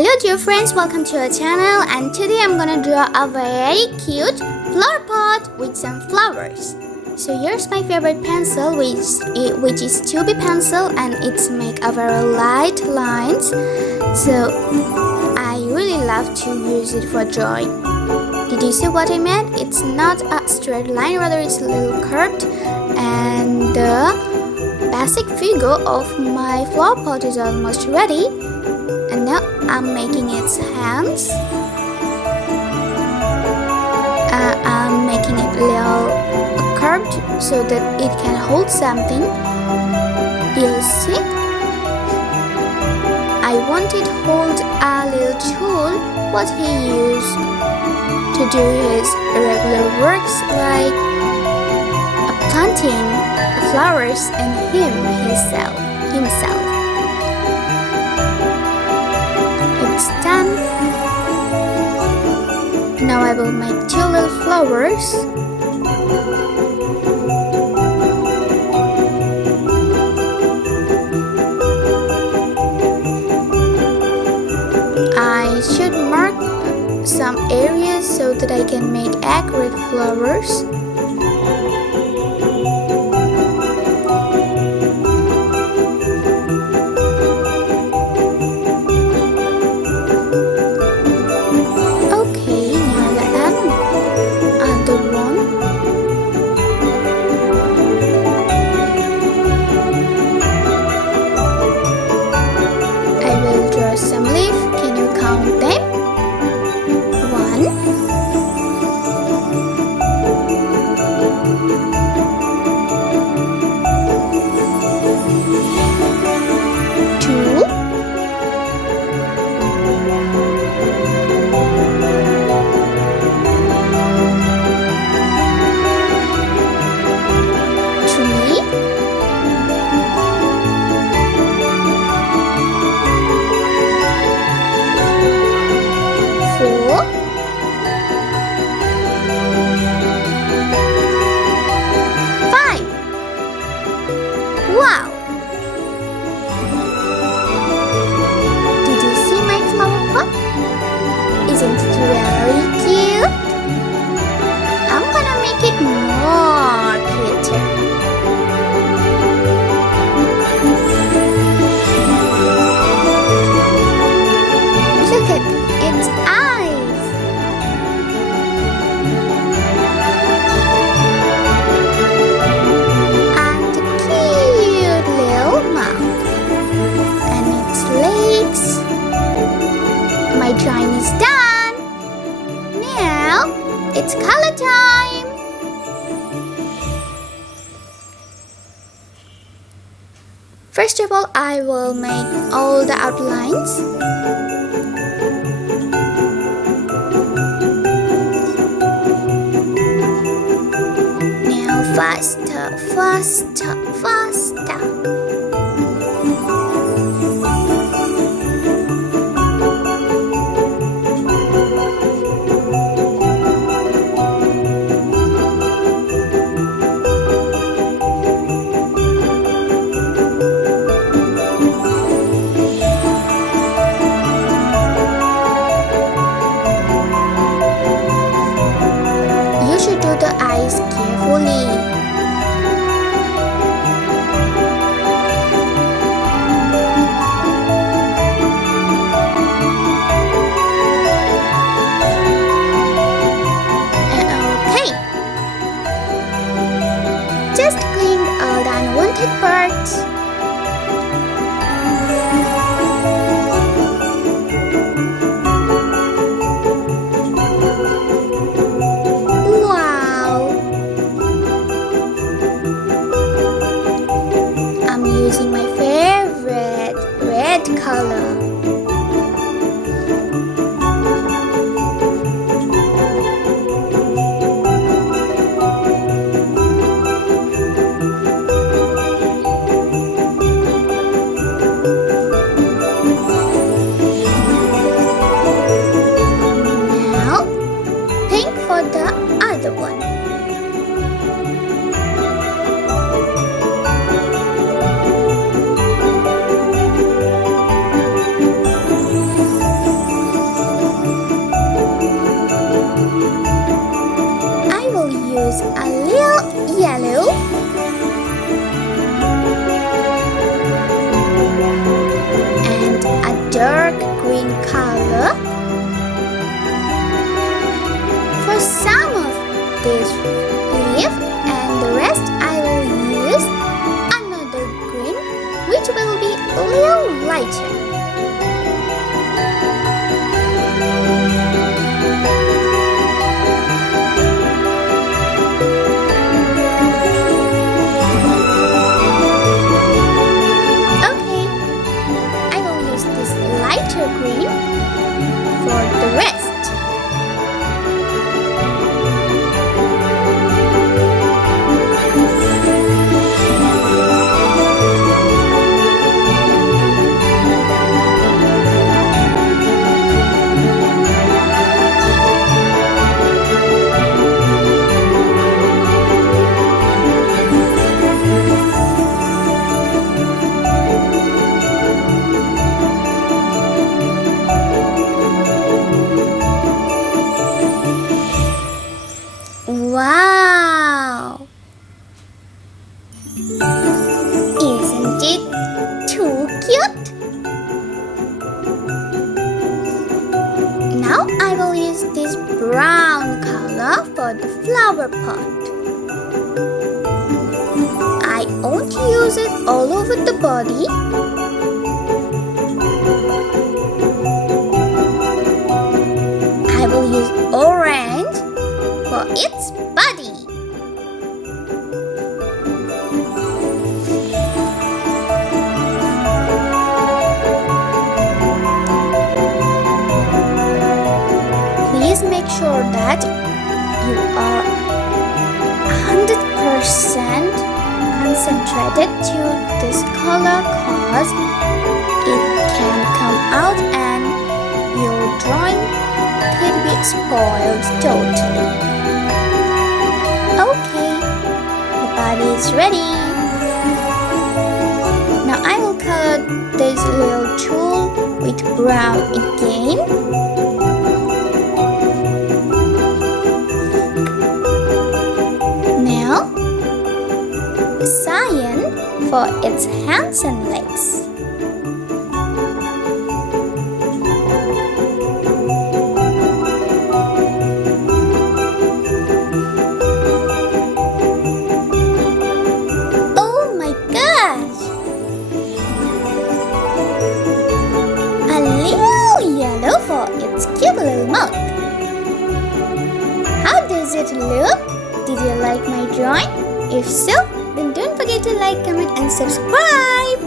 Hello dear friends, welcome to our channel, and today I'm gonna draw a very cute flower pot with some flowers. So here's my favorite pencil, which is 2B pencil, and it's make a very light lines. So I really love to use it for drawing. Did you see what I meant? It's not a straight line, rather it's a little curved, and the basic figure of my flower pot is almost ready. And now I'm making its hands. I'm making it a little curved so that it can hold something. You see? I want it hold a little tool what he used to do his regular works, like planting flowers and himself. It's done. Now I will make 2 little flowers. I should mark some areas so that I can make accurate flowers. Some leaf. Can you count them? 1, 2, 3, 4, 5. Wow! Did you see my flower pot? Isn't it very cute? I'm gonna make it more cuter. Look at its eyes. And a cute little mouth. And its legs. My drawing is done. Now it's color time. First of all, I will make all the outlines. Faster, faster, faster. You should do the eyes carefully. Just clean all the unwanted parts. Wow! I'm using my favorite red color. use a little yellow and a dark green color. For some of this leaf and the rest I will use another green which will be a little lighter. Okay, I will use this lighter green for the rest. Wow! Isn't it too cute? Now I will use this brown color for the flower pot. I won't use it all over the body. I will use orange for its body. Please make sure that you are 100% concentrated to this color cause it can come out and your drawing could be spoiled totally. Okay, the body is ready. Now I will color this little tool with brown again. Now, cyan for its hands and legs. Cute little mouth. How does it look? Did you like my drawing? If so, then don't forget to like, comment and subscribe.